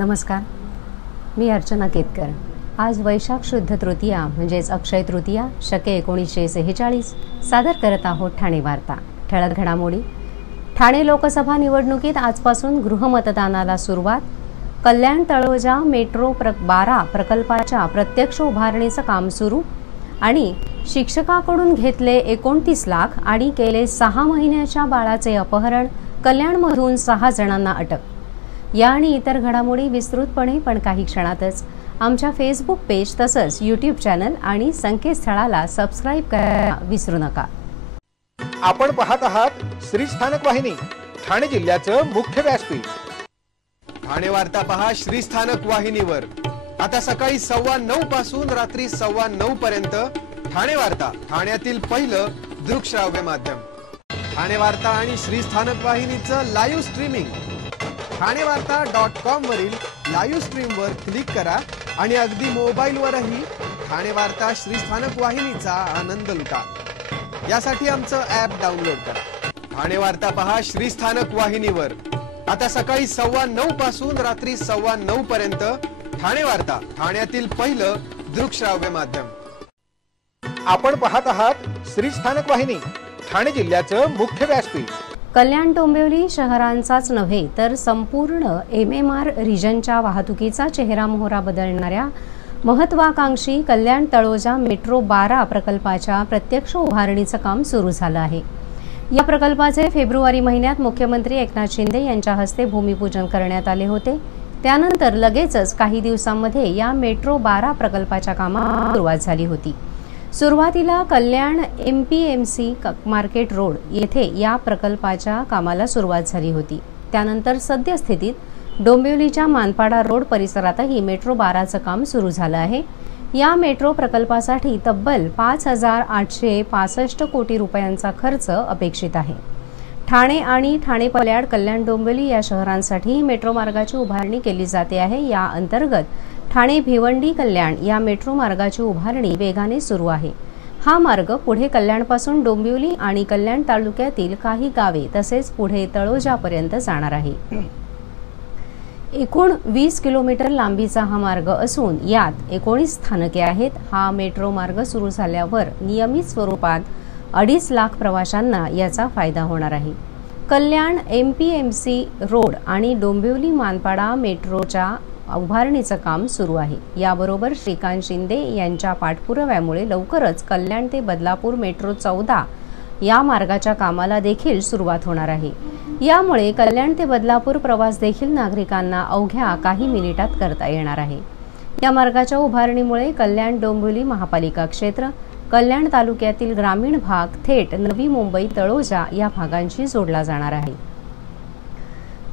नमस्कार, मी अर्चना केतकर। आज वैशाख शुद्ध तृतीया म्हणजेच अक्षय तृतीया शके 1946 सादर करत आहोत ठाणे वार्ता। ठळक घडामोडी। ठाणे लोकसभा निवडणुकीत आजपासून गृहमतदानाला सुरुवात। कल्याण तळोजा मेट्रो 12 प्रकल्पाच्या प्रत्यक्ष उभारणीचं काम सुरू आणि शिक्षकाकडून घेतले 29 लाख आणि केले 6 महिन्याच्या बाळाचे अपहरण। कल्याणमधून 6 जणांना अटक। या आणि इतर घडामोडी विस्तृतपणे पण काही क्षणातच आमच्या फेसबुक पेज तसंच यूट्यूब चॅनल आणि संकेतस्थळाला सबस्क्राइब करायला विसरू नका। आपण पाहत आहात श्री स्थानक वाहिनी, ठाणे जिल्ह्याचं मुख्य व्यासपीठ। ठाणे वार्ता पहा श्री स्थानक वाहिनीवर। आता सकाळी 9:15 पासून रात्री 9:15 पर्यंत ठाणे वार्ता, ठाण्यातील पहिलं दृकश्राव्य माध्यम। ठाणे वार्ता आणि श्री स्थानक वाहिनीचं लाईव्ह स्ट्रीमिंग ठाणेवार्ता.com वरील लाईव्ह स्ट्रीम वर क्लिक करा आणि अगदी मोबाईलवरही ठाणे वार्ता श्री स्थानक वाहिनीचा आनंद लुटा। यासाठी आमचं ॲप डाउनलोड करा। ठाणे वार्ता पहा श्री स्थानक वाहिनीवर। आता सकाळी 9:15 पासून रात्री 9:15 पर्यंत ठाणे वार्ता, ठाण्यातील पहिलं दृकश्राव्य माध्यम। आपण पाहत आहात श्री स्थानक वाहिनी, ठाणे जिल्ह्याचं मुख्य व्यासपीठ। कल्याण डोंबिवली शहरांचाच नव्हे तर संपूर्ण MMR रिजनच्या वाहतुकीचा चेहरा मोहरा बदलणाऱ्या महत्वाकांक्षी कल्याण तळोजा मेट्रो 12 प्रकल्पाच्या प्रत्यक्ष उभारणीचं काम सुरू झालं आहे। या प्रकल्पाचे फेब्रुवारी महिन्यात मुख्यमंत्री एकनाथ शिंदे यांच्या हस्ते भूमिपूजन करण्यात आले होते। त्यानंतर लगेचच काही दिवसांमध्ये या मेट्रो 12 प्रकल्पाच्या कामाला सुरुवात झाली होती। सुरुवातीला कल्याण MPMC मार्केट रोड येथे या प्रकल्पाच्या कामाला सुरुवात झाली होती। त्यानंतर सद्यस्थितीत डोंबिवलीच्या मानपाडा रोड परिसरातही मेट्रो 12चं काम सुरू झालं आहे। या मेट्रो प्रकल्पासाठी तब्बल 5,865 कोटी रुपयांचा खर्च अपेक्षित आहे। ठाणे आणि ठाणे पल्याड, कल्याण डोंबिवली या शहरांसाठी मेट्रो मार्गाची उभारणी केली जाते आहे। या अंतर्गत ठाणे भिवंडी कल्याण या मेट्रो मार्गाची उभारणी वेगाने सुरू आहे। हा मार्ग पुढे कल्याणपासून डोंबिवली आणि कल्याण तालुक्यातील काही गावे तसेच पुढे तळोजापर्यंत जाणार आहे। एकूण 20 किलोमीटर लांबीचा हा मार्ग असून यात 19 स्थानके आहेत। हा मेट्रो मार्ग सुरू झाल्यावर नियमित स्वरूपात 2.5 लाख प्रवाशांना याचा फायदा होणार आहे। कल्याण MPMC रोड आणि डोंबिवली मानपाडा मेट्रोच्या उभारणीचं काम सुरू आहे। याबरोबर श्रीकांत शिंदे यांच्या पाठपुराव्यामुळे लवकरच कल्याण ते बदलापूर मेट्रो 14 या मार्गाच्या कामाला देखील सुरुवात होणार आहे। यामुळे कल्याण ते बदलापूर प्रवास देखील नागरिकांना अवघ्या काही मिनिटात करता येणार आहे। या मार्गाच्या उभारणीमुळे कल्याण डोंबिवली महापालिका क्षेत्र, कल्याण तालुक्यातील ग्रामीण भाग थेट नवी मुंबई तळोजा या भागांशी जोडला जाणार आहे।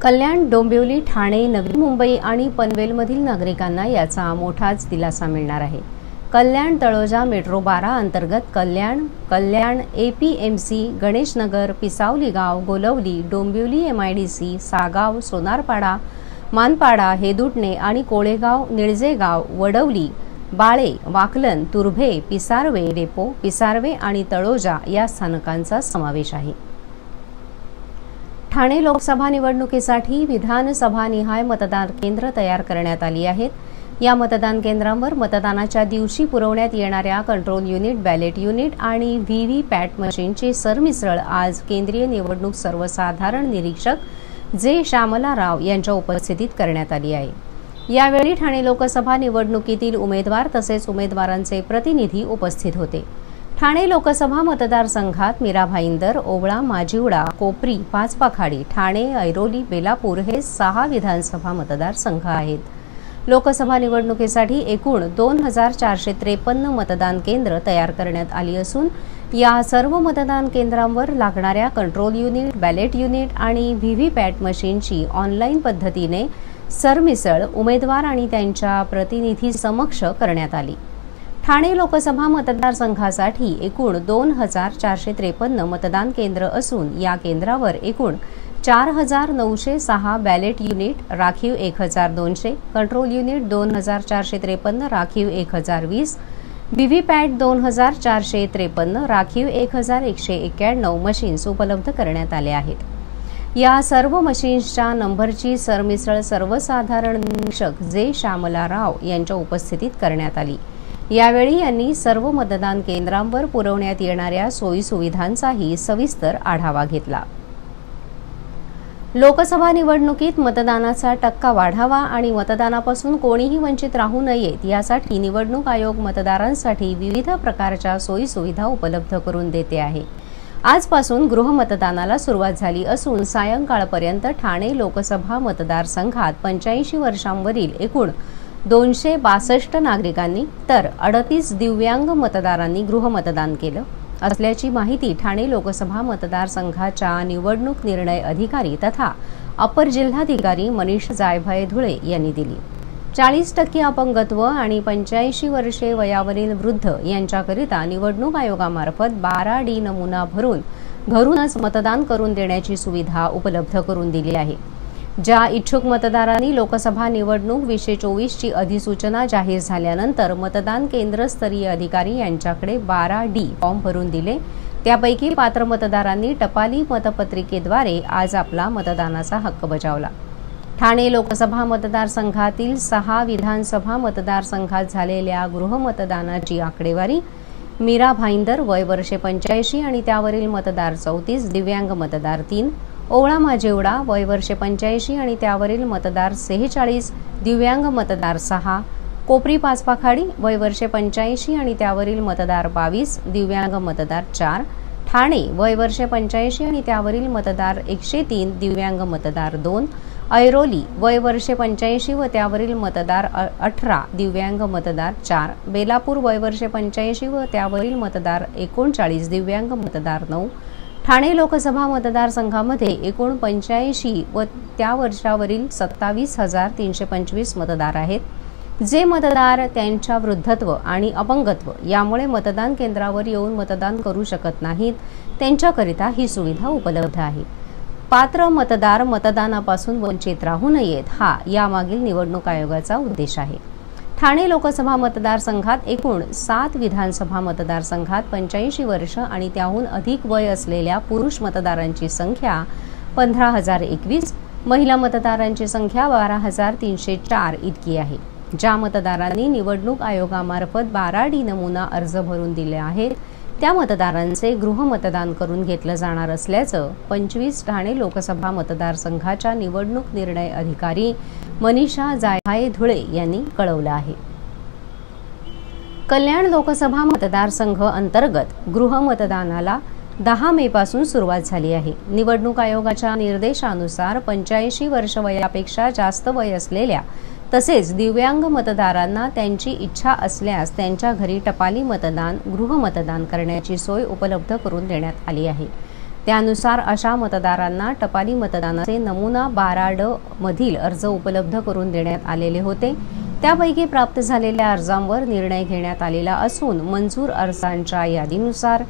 कल्याण डोंबिवली ठाणे नवी मुंबई आणि पनवेलमधील नागरिकांना याचा मोठाच दिलासा मिळणार आहे। कल्याण तळोजा मेट्रो 12 अंतर्गत कल्याण APMC, गणेशनगर, पिसावली गाव, गोलवली, डोंबिवली MIDC, सागाव, सोनारपाडा, मानपाडा, हेदुटणे आणि कोळेगाव, निळजेगाव, वडवली, बाळे, वाकलन, तुर्भे, पिसारवे डेपो, पिसारवे आणि तळोजा या स्थानकांचा समावेश आहे। ठाणे लोकसभा निवडणुकीसाठी विधानसभा निहाय मतदान केंद्र तयार करण्यात आली आहेत। या मतदान केंद्रांवर मतदानाच्या दिवशी पुरवण्यात येणाऱ्या कंट्रोल युनिट, बॅलेट युनिट आणि VVPAT मशीनची सरमिसळ आज केंद्रीय निवडणूक सर्वसाधारण निरीक्षक जे श्यामला राव यांच्या उपस्थितीत करण्यात आली आहे। यावेळी ठाणे लोकसभा निवडणुकीतील उमेदवार तसेच उमेदवारांचे प्रतिनिधी उपस्थित होते। ठाणे लोकसभा मतदारसंघात मीरा भाईंदर, ओवळा, माजिवडा, कोपरी, पाचपाखाडी, ठाणे, ऐरोली, बेलापूर हे 6 विधानसभा मतदारसंघ आहेत। लोकसभा निवडणुकीसाठी एकूण 2,453 मतदान केंद्र तयार करण्यात आली असून या सर्व मतदान केंद्रांवर लागणाऱ्या कंट्रोल युनिट, बॅलेट युनिट आणि VVPAT मशीनची ऑनलाईन पद्धतीने सरमिसळ उमेदवार आणि त्यांच्या प्रतिनिधी समक्ष करण्यात आली। ठाणे लोकसभा मतदारसंघासाठी एकूण 2,453 मतदान केंद्र असून या केंद्रावर एकूण 4,906 बॅलेट युनिट, राखीव 1,200, कंट्रोल युनिट 2,453, राखीव 1,020, VVPAT 2,453, राखीव 1,191 मशीन्स उपलब्ध करण्यात आले आहेत। या सर्व मशीन्सच्या नंबरची सरमिसळ सर्वसाधारण निरीक्षक जे श्यामलाराव यांच्या उपस्थितीत करण्यात आली। यावेळी यांनी सर्व मतदान केंद्रांवर पुरवण्यात येणाऱ्या सोयीसुविधांचाही सविस्तर आढावा घेतला। लोकसभा निवडणुकीत मतदानाचा टक्का वाढावा आणि मतदानापासून कोणीही वंचित राहू नयेत यासाठी निवडणूक आयोग मतदारांसाठी विविध प्रकारच्या सोयीसुविधा उपलब्ध करून देते आहे। आजपासून गृहमतदानाला सुरुवात झाली असून सायंकाळपर्यंत ठाणे लोकसभा मतदारसंघात 85 वर्षांवरील एकूण 262 नागरिकांनी तर 38 दिव्यांग मतदारांनी गृहमतदान केलं असल्याची माहिती ठाणे लोकसभा मतदारसंघाच्या निवडणूक निर्णय अधिकारी तथा अपर जिल्हाधिकारी मनीष जायभाये धुळे यांनी दिली। 40% अपंगत्व आणि 85 वर्षे वयावरील वृद्ध यांच्याकरिता निवडणूक आयोगामार्फत 12D नमुना भरून घरूनच मतदान करून देण्याची सुविधा उपलब्ध करून दिली आहे। ज्या इच्छुक मतदारांनी लोकसभा निवडणूक 2024ची अधिसूचना जाहीर झाल्यानंतर मतदान केंद्रस्तरीय अधिकारी यांच्याकडे 12D फॉर्म भरून दिले, त्यापैकी पात्र मतदारांनी टपाली मतपत्रिकेद्वारे आज आपला मतदानाचा हक्क बजावला। ठाणे लोकसभा मतदारसंघातील 6 विधानसभा मतदारसंघात झालेल्या गृहमतदानाची आकडेवारी: मीरा भाईंदर वय वर्षे 85 आणि त्यावरील मतदार 34, दिव्यांग मतदार 3, ओवळा माजेवडा वय वर्षे 85 आणि त्यावरील मतदार 46, दिव्यांग मतदार 6, कोपरी पाचपाखाडी वय वर्षे 85 आणि त्यावरील मतदार 22, दिव्यांग मतदार 4, ठाणे वय वर्षे 85 आणि त्यावरील मतदार 103, दिव्यांग मतदार 2, ऐरोली वय वर्षे 85 व त्यावरील मतदार 18, दिव्यांग मतदार 4, बेलापूर वय वर्षे 85 व त्यावरील मतदार 39, दिव्यांग मतदार 9, ठाणे लोकसभा मतदारसंघामध्ये एकूण 85 व त्या वर्षावरील 27,325 मतदार आहेत। जे मतदार त्यांच्या वृद्धत्व आणि अपंगत्व यामुळे मतदान केंद्रावर येऊन मतदान करू शकत नाहीत त्यांच्याकरिता ही सुविधा उपलब्ध आहे। पात्र मतदार मतदानापासून वंचित राहू नयेत हा यामागील निवडणूक आयोगाचा उद्देश आहे। ठाणे लोकसभा मतदारसंघात एकूण 7 विधानसभा मतदारसंघात 85 वर्ष आणि त्याहून अधिक वय असलेल्या पुरुष मतदारांची संख्या 15,021, महिला मतदारांची संख्या 12,304 इतकी आहे। ज्या मतदारांनी निवडणूक आयोगामार्फत 12D नमुना अर्ज भरून दिले आहेत त्या मतदारांचे गृहमतदान करून घेतलं जाणार असल्याचं 25 ठाणे लोकसभा मतदारसंघाच्या निवडणूक निर्णय अधिकारी मनीषा जायभाये धुळे यांनी कळवलं आहे। कल्याण लोकसभा मतदारसंघ अंतर्गत गृहमतदानाला 10 मे पासून सुरुवात झाली आहे। निवडणूक आयोगाच्या निर्देशानुसार 85 वर्ष वयापेक्षा जास्त वय असलेल्या तसेच दिव्यांग मतदारांना त्यांची इच्छा असल्यास त्यांच्या घरी टपाली मतदान, गृहमतदान करण्याची सोय उपलब्ध करून देण्यात आली आहे। त्यानुसार अशा मतदारांना टपाली मतदानाचे नमुना 12D मधील अर्ज उपलब्ध करून देण्यात आलेले होते। त्यापैकी प्राप्त झालेल्या अर्जांवर निर्णय घेण्यात आलेला असून मंजूर अर्जांच्या यादीनुसार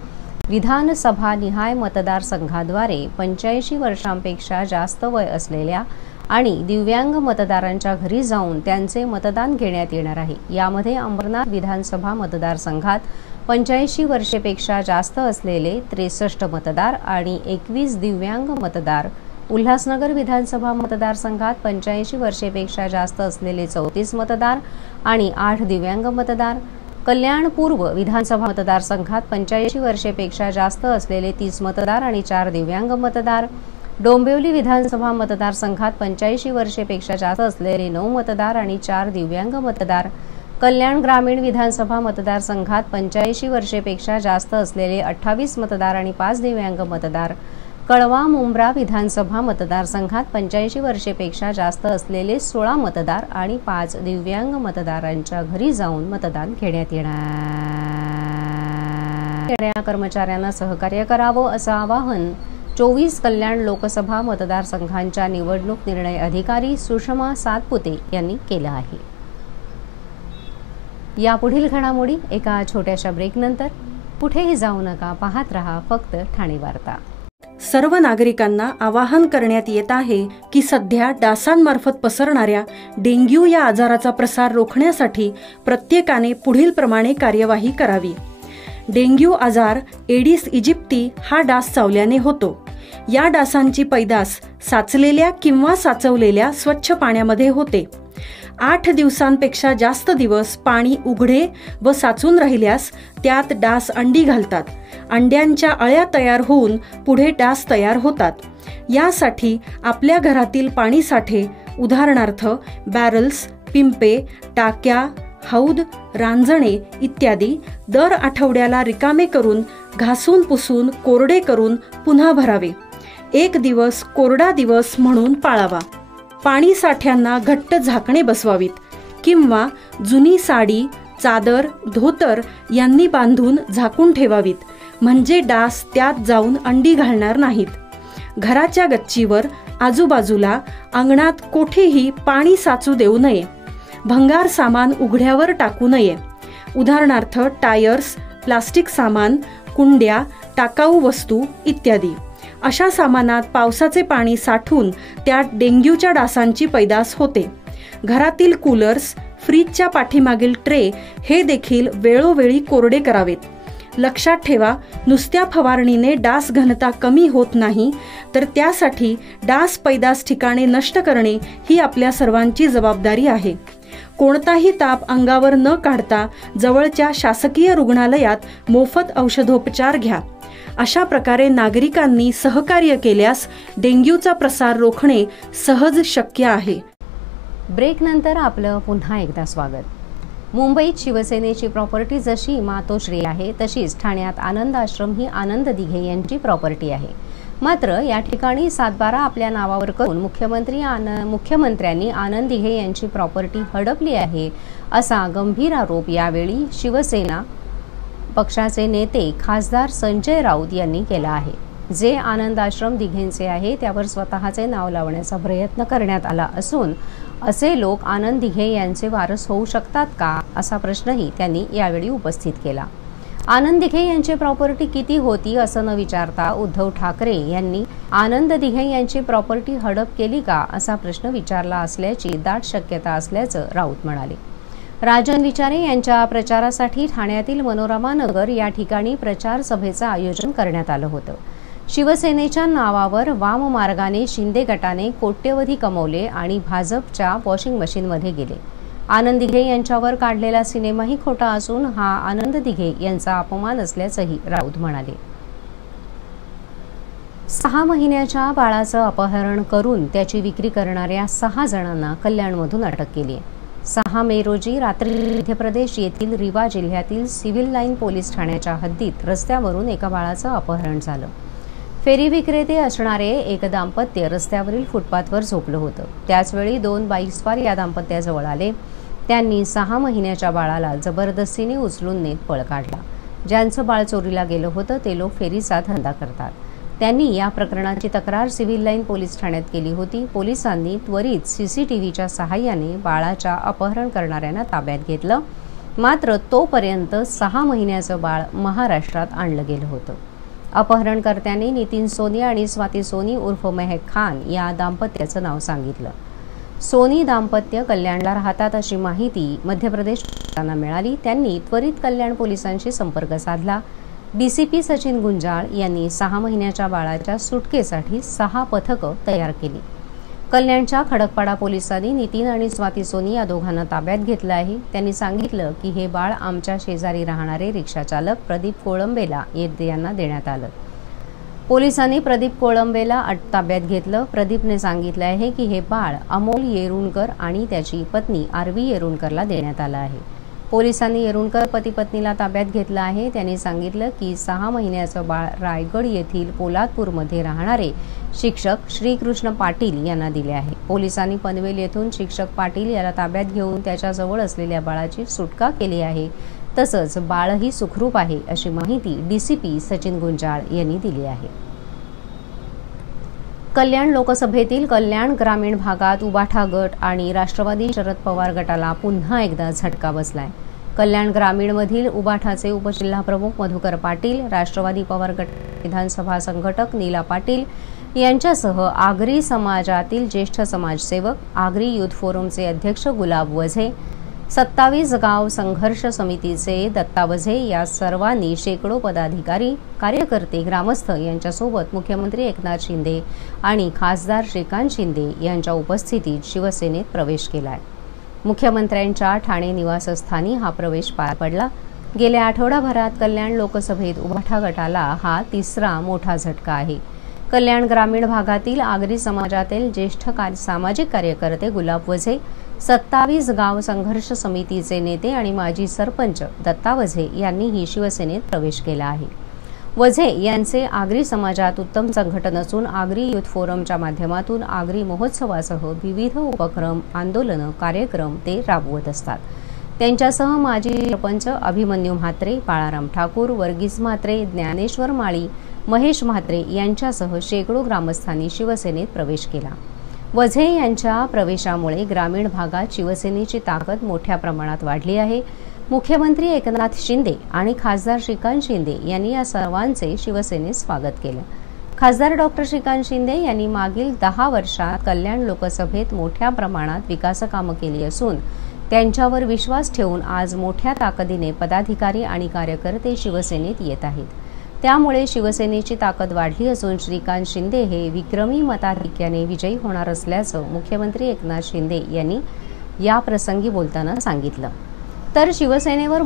विधानसभा निहाय मतदारसंघाद्वारे 85 वर्षांपेक्षा जास्त वय असलेल्या आणि दिव्यांग मतदारांच्या घरी जाऊन त्यांचे मतदान घेण्यात येणार आहे। यामध्ये अंबरनाथ विधानसभा मतदारसंघात 85 वर्षेपेक्षा जास्त असलेले 63 मतदार आणि 21 दिव्यांग मतदार, उल्हासनगर विधानसभा मतदारसंघात 85 वर्षेपेक्षा जास्त असलेले 34 मतदार आणि 8 दिव्यांग मतदार, कल्याण पूर्व विधानसभा मतदारसंघात 85 वर्षेपेक्षा जास्त असलेले 30 मतदार आणि 4 दिव्यांग मतदार, डोंबिवली विधानसभा मतदारसंघात 85 वर्षेपेक्षा जास्त असलेले 9 मतदार आणि 4 दिव्यांग मतदार, कल्याण ग्रामीण विधानसभा मतदारसंघात 85 वर्षेपेक्षा जास्त असलेले 28 मतदार आणि 5 दिव्यांग मतदार, कळवा मुंब्रा विधानसभा मतदारसंघात 85 वर्षेपेक्षा जास्त असलेले 16 मतदार आणि 5 दिव्यांग मतदारांच्या घरी जाऊन मतदान घेण्यात येणार। कर्मचाऱ्यांना सहकार्य करावं असं आवाहन 24 कल्याण लोकसभा मतदारसंघांच्या निवडणूक निर्णय अधिकारी सुषमा सातपुते यांनी केलं आहे। यापुढील घडामोडी एका छोट्याशा ब्रेकनंतर। कुठेही जाऊ नका, पाहत रहा फक्त ठाणे वार्ता। सर्व नागरिकांना आवाहन करण्यात येत आहे की सध्या डासांमार्फत पसरणाऱ्या डेंग्यू या आजाराचा प्रसार रोखण्यासाठी प्रत्येकाने पुढील प्रमाणे कार्यवाही करावी। डेंग्यू आजार एडिस इजिप्ती हा डास चावल्याने होतो। या डासांची पैदास साचलेल्या किंवा साचवलेल्या स्वच्छ पाण्यामध्ये होते. 8 दिवसांपेक्षा जास्त दिवस पाणी उघडे व साचून राहिल्यास त्यात डास अंडी घालतात. अंड्यांच्या अळ्या तयार होऊन पुढे डास तयार होतात. यासाठी आपल्या घरातील पाणी साठे, उदाहरणार्थ बॅरल्स, पिंपे, टाक्या, हौद, रांजणे इत्यादी दर आठवड्याला रिकामे करून घासून पुसून कोरडे करून पुन्हा भरावे. 1 दिवस कोरडा दिवस म्हणून पाळावा. पाणी साठ्यांना घट्ट झाकणे बसवावीत किंवा जुनी साडी, चादर, धोतर यांनी बांधून झाकून ठेवावीत, म्हणजे डास त्यात जाऊन अंडी घालणार नाहीत. घराच्या गच्चीवर, आजूबाजूला, अंगणात कोठेही पाणी साचू देऊ नये. भंगार सामान उघड्यावर टाकू नये. उदाहरणार्थ टायर्स, प्लास्टिक सामान, कुंड्या, टाकाऊ वस्तू इत्यादी. अशा सामानात पावसाचे पाणी साठून त्यात डेंग्यूच्या डासांची पैदास होते. घरातील कूलर्स, फ्रीजच्या पाठीमागील ट्रे हे देखील वेळोवेळी कोरडे करावेत. लक्षात ठेवा, नुसत्या फवारणीने डास घनता कमी होत नाही, तर त्यासाठी डास पैदास ठिकाणे नष्ट करणे ही आपल्या सर्वांची जबाबदारी आहे. कोणताही ताप अंगावर न काढता जवळच्या शासकीय रुग्णालयात मोफत औषधोपचार घ्या. अशा प्रकारे नागरिकांनी सहकार्य केल्यास डेंग्यूचा प्रसार रोखणे सहज शक्य आहे. ब्रेक नंतर आपलं पुन्हा एकदा स्वागत. मुंबईत शिवसेनेची प्रॉपर्टी जशी मातोश्री आहे, तशीच ठाण्यात आनंद आश्रम ही आनंद दिघे यांची प्रॉपर्टी आहे. मात्र या ठिकाणी 7/12 आपल्या नावावर करून मुख्यमंत्र्यांनी आनंद दिघे यांची प्रॉपर्टी हडपली आहे, असा गंभीर आरोप यावेळी शिवसेना पक्षाचे नेते खासदार संजय राऊत यांनी केला आहे. जे आनंद आश्रम दिघेंचे आहे त्यावर स्वतःचे नाव लावण्याचा प्रयत्न करण्यात आला असून असे लोक आनंद दिघे यांचे वारस होऊ शकतात का, असा प्रश्नही त्यांनी यावेळी उपस्थित केला. आनंद दिघे यांची प्रॉपर्टी किती होती असं न विचारता उद्धव ठाकरे यांनी आनंद दिघे यांची प्रॉपर्टी हडप केली का, असा प्रश्न विचारला असल्याची दाट शक्यता असल्याचं राऊत म्हणाले. राजन विचारे यांच्या प्रचारासाठी ठाण्यातील मनोरमा नगर या ठिकाणी प्रचार सभेचं आयोजन करण्यात आलं होतं. शिवसेनेच्या नावावर वाम मार्गाने शिंदे गटाने कोट्यवधी कमवले आणि भाजपच्या वॉशिंग मशीनमध्ये गेले. आनंद दिघे यांच्यावर काढलेला सिनेमाही खोटा असून हा आनंद दिघे यांचा अपमान असल्याचंही राऊत म्हणाले. 6 महिन्याच्या बाळाचं अपहरण करून त्याची विक्री करणाऱ्या 6 जणांना कल्याणमधून अटक केली आहे. 6 मे रोजी रात्री मध्य प्रदेश येथील रीवा जिल्ह्यातील सिव्हिल लाईन पोलीस ठाण्याच्या हद्दीत रस्त्यावरून एका बाळाचं अपहरण झालं. फेरी विक्रेते असणारे एक दाम्पत्य रस्त्यावरील फुटपाथवर झोपलं होतं. त्याचवेळी 2 बाईकस्वार या दाम्पत्याजवळ आले. त्यांनी 6 महिन्याच्या बाळाला जबरदस्तीने उचलून नेत पळ काढला. ज्यांचं बाळ चोरीला गेलं होतं ते लोक फेरीचा धंदा करतात. त्यांनी या प्रकरणाची तक्रार सिव्हिल लाईन पोलीस ठाण्यात केली होती. पोलिसांनी त्वरित सीसीटीव्हीच्या सहाय्याने बाळाच्या अपहरण करणाऱ्यांना ताब्यात घेतलं. मात्र तोपर्यंत 6 महिन्याचं बाळ महाराष्ट्रात आणलं गेलं होतं. अपहरणकर्त्यांनी नितीन सोनी आणि स्वाती सोनी उर्फ मेहक खान या दाम्पत्याचं नाव सांगितलं. सोनी दाम्पत्य कल्याणला राहतात अशी माहिती मध्य प्रदेश पोलिसांना मिळाली. त्यांनी त्वरित कल्याण पोलिसांशी संपर्क साधला. डीसीपी सचिन गुंजाळ यांनी 6 महिन्याच्या बाळाच्या सुटकेसाठी 6 पथकं तयार केली. कल्याणच्या खडकपाडा पोलिसांनी नितीन आणि स्वाती सोनी या दोघांना ताब्यात घेतलं आहे. त्यांनी सांगितलं की हे बाळ आमच्या शेजारी राहणारे रिक्षाचालक प्रदीप कोळंबेला यांना देण्यात आलं. पोलिसांनी प्रदीप कोळंबेला ताब्यात घेतलं. प्रदीपने सांगितलं आहे की हे बाळ अमोल येरुणकर आणि त्याची पत्नी आरवी येरुणकरला देण्यात आलं आहे. पोलिसांनी येरुणकर पती पत्नीला ताब्यात घेतलं आहे. त्यांनी सांगितलं की 6 महिन्याचं बाळ रायगड येथील पोलादपूरमध्ये राहणारे शिक्षक श्रीकृष्ण पाटील यांना दिले आहे. पोलिसांनी पनवेल येथून शिक्षक पाटील याला ताब्यात घेऊन त्याच्याजवळ असलेल्या बाळाची सुटका केली आहे. तसंच बाळही सुखरूप आहे अशी माहिती डीसीपी सचिन गुंजाळ यांनी दिली आहे. कल्याण लोकसभेतील कल्याण ग्रामीण भागात उबाठा गट आणि राष्ट्रवादी शरद पवार गटाला पुन्हा एकदा झटका बसलाय. कल्याण ग्रामीणमधील उबाठाचे उपजिल्हाप्रमुख मधुकर पाटील, राष्ट्रवादी पवार गट विधानसभा संघटक नीला पाटील यांच्यासह आगरी समाजातील ज्येष्ठ समाजसेवक, आगरी युथ फोरमचे अध्यक्ष गुलाब वझे, 27 गाव संघर्ष समितीचे दत्ता वझे या सर्वांनी शेकडो पदाधिकारी, कार्यकर्ते, ग्रामस्थ यांच्यासोबत मुख्यमंत्री एकनाथ शिंदे आणि खासदार श्रीकांत शिंदे यांच्या उपस्थितीत शिवसेनेत प्रवेश केलाय। मुख्यमंत्र्यांच्या ठाणे निवासस्थानी हा प्रवेश पार पडला। गेल्या आठवडाभरात कल्याण लोकसभेत उभाठा गटाला हा तिसरा मोठा झटका आहे। कल्याण ग्रामीण भागातील आगरी समाजातील ज्येष्ठ सामाजिक कार्यकर्ते गुलाब वझे, 27 गाव संघर्ष समितीचे नेते आणि माजी सरपंच दत्ता वझे यांनीही शिवसेनेत प्रवेश केला आहे। वझे यांचे आगरी समाजात उत्तम संघटन असून आगरी युथ फोरमच्या माध्यमातून आगरी महोत्सवासह विविध उपक्रम, आंदोलन, कार्यक्रम ते राबवत असतात। त्यांच्यासह माजी सरपंच अभिमन्यू म्हात्रे, बाळाराम ठाकूर, वर्गीस म्हात्रे, ज्ञानेश्वर माळी, महेश म्हात्रे यांच्यासह शेकडो ग्रामस्थांनी शिवसेनेत प्रवेश केला। वझे यांच्या प्रवेशामुळे ग्रामीण भागात शिवसेनेची ताकद मोठ्या प्रमाणात वाढली आहे। मुख्यमंत्री एकनाथ शिंदे आणि खासदार श्रीकांत शिंदे यांनी या सर्वांचे शिवसेनेत स्वागत केले। खासदार डॉक्टर श्रीकांत शिंदे यांनी मागील 10 वर्षात कल्याण लोकसभेत मोठ्या प्रमाणात विकास कामे केली असून त्यांच्यावर विश्वास ठेवून आज मोठ्या ताकदीने पदाधिकारी आणि कार्यकर्ते शिवसेनेत येत आहेत। त्यामुळे शिवसेनेची ताकद वाढली असून श्रीकांत शिंदे हे विक्रमी मताधिक्याने विजयी होणार असल्याचं मुख्यमंत्री एकनाथ शिंदे यांनी या प्रसंगी बोलताना सांगितलं। तर शिवसेनेवर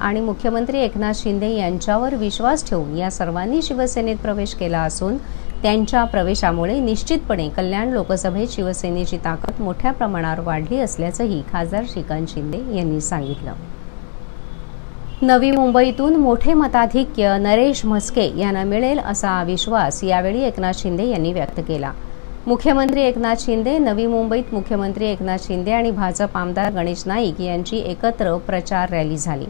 आणि मुख्यमंत्री एकनाथ शिंदे यांच्यावर विश्वास ठेवून या सर्वांनी शिवसेनेत प्रवेश केला असून त्यांच्या प्रवेशामुळे निश्चितपणे कल्याण लोकसभेत शिवसेनेची ताकद मोठ्या प्रमाणावर वाढली असल्याचंही खासदार श्रीकांत शिंदे यांनी सांगितलं। नवी मुंबईतून मोठे मताधिक्य नरेश म्हस्के यांना मिळेल असा विश्वास यावेळी एकनाथ शिंदे यांनी व्यक्त केला। मुख्यमंत्री एकनाथ शिंदे नवी मुंबईत मुख्यमंत्री एकनाथ शिंदे आणि भाजप आमदार गणेश नाईक यांची एकत्र प्रचार रॅली झाली।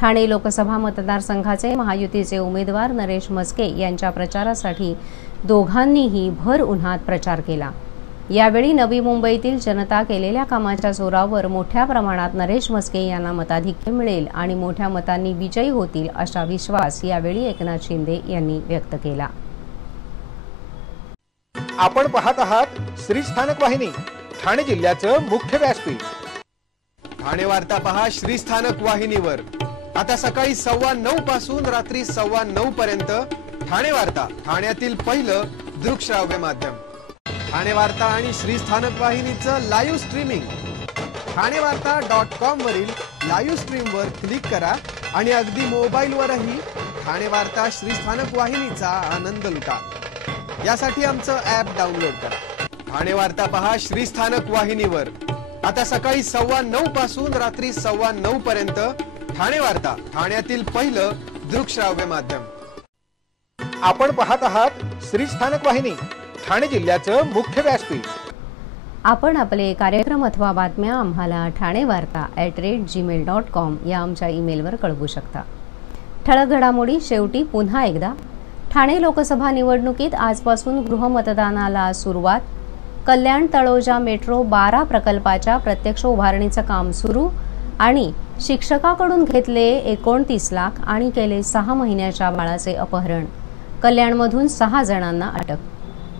ठाणे लोकसभा मतदारसंघाचे महायुतीचे उमेदवार नरेश म्हस्के यांच्या प्रचारासाठी दोघांनीही भर उन्हात प्रचार केला। यावेळी नवी मुंबईतील जनता केलेल्या कामाच्या जोरावर मोठ्या प्रमाणात नरेश म्हस्के यांना मताधिक्य मिळेल आणि मोठ्या मतांनी विजयी होतील असा विश्वास यावेळी एकनाथ शिंदे यांनी व्यक्त केला। आपण पाहत आहात श्री स्थानक वाहिनी, ठाणे जिल्ह्याचं मुख्य व्यासपीठ। ठाणे वार्ता पहा श्री स्थानक वाहिनीवर। आता सकाळी 9:15 पासून रात्री 9:15 पर्यंत ठाणे वार्ता, ठाण्यातील पहिलं दृकश्राव्य माध्यम। ठाणे वार्ता आणि श्री स्थानक वाहिनीचं लाईव्ह स्ट्रीमिंग ठाणेवार्ता.com वरील लाईव्ह स्ट्रीमवर क्लिक करा आणि अगदी मोबाईलवरही ठाणे वार्ता श्री स्थानक वाहिनीचा आनंद लुटा। यासाठी आमचं ॲप डाउनलोड करा। ठाणे वार्ता पहा श्री स्थानक वाहिनीवर। आता सकाळी 9:15 पासून रात्री 9:15 पर्यंत ठाणे वार्ता, ठाण्यातील पहिलं दृकश्राव्य माध्यम। आपण पाहत आहात श्री स्थानक वाहिनी, ठाणे जिल्ह्याचं मुख्य व्यासपीठ। आपण आपले कार्यक्रम अथवा बातम्या आम्हाला ठाणेवार्ता@gmail.com या आमच्या ईमेलवर कळवू शकता। ठळक घडामोडी शेवटी पुन्हा एकदा। ठाणे लोकसभा निवडणुकीत आजपासून गृहमतदानाला सुरुवात। कल्याण तळोजा मेट्रो 12 प्रकल्पाच्या प्रत्यक्ष उभारणीचं काम सुरू आणि शिक्षकाकडून घेतले 29 लाख आणि केले 6 महिन्याच्या बाळाचे अपहरण। कल्याणमधून 6 जणांना अटक।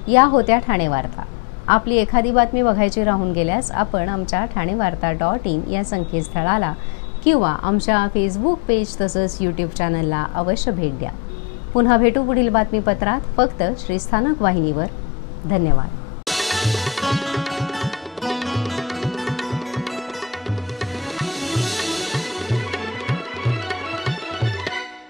या होत्या ठाणे वार्ता। आपली एखादी बातमी बघायची राहून गेल्यास आपण आमच्या ठाणेवार्ता.in या संकेतस्थळाला किंवा आमच्या फेसबुक पेज तसंच यूट्यूब चॅनलला अवश्य भेट द्या। पुन्हा भेटू पुढील बातमीपत्रात फक्त श्री स्थानक वाहिनीवर। धन्यवाद।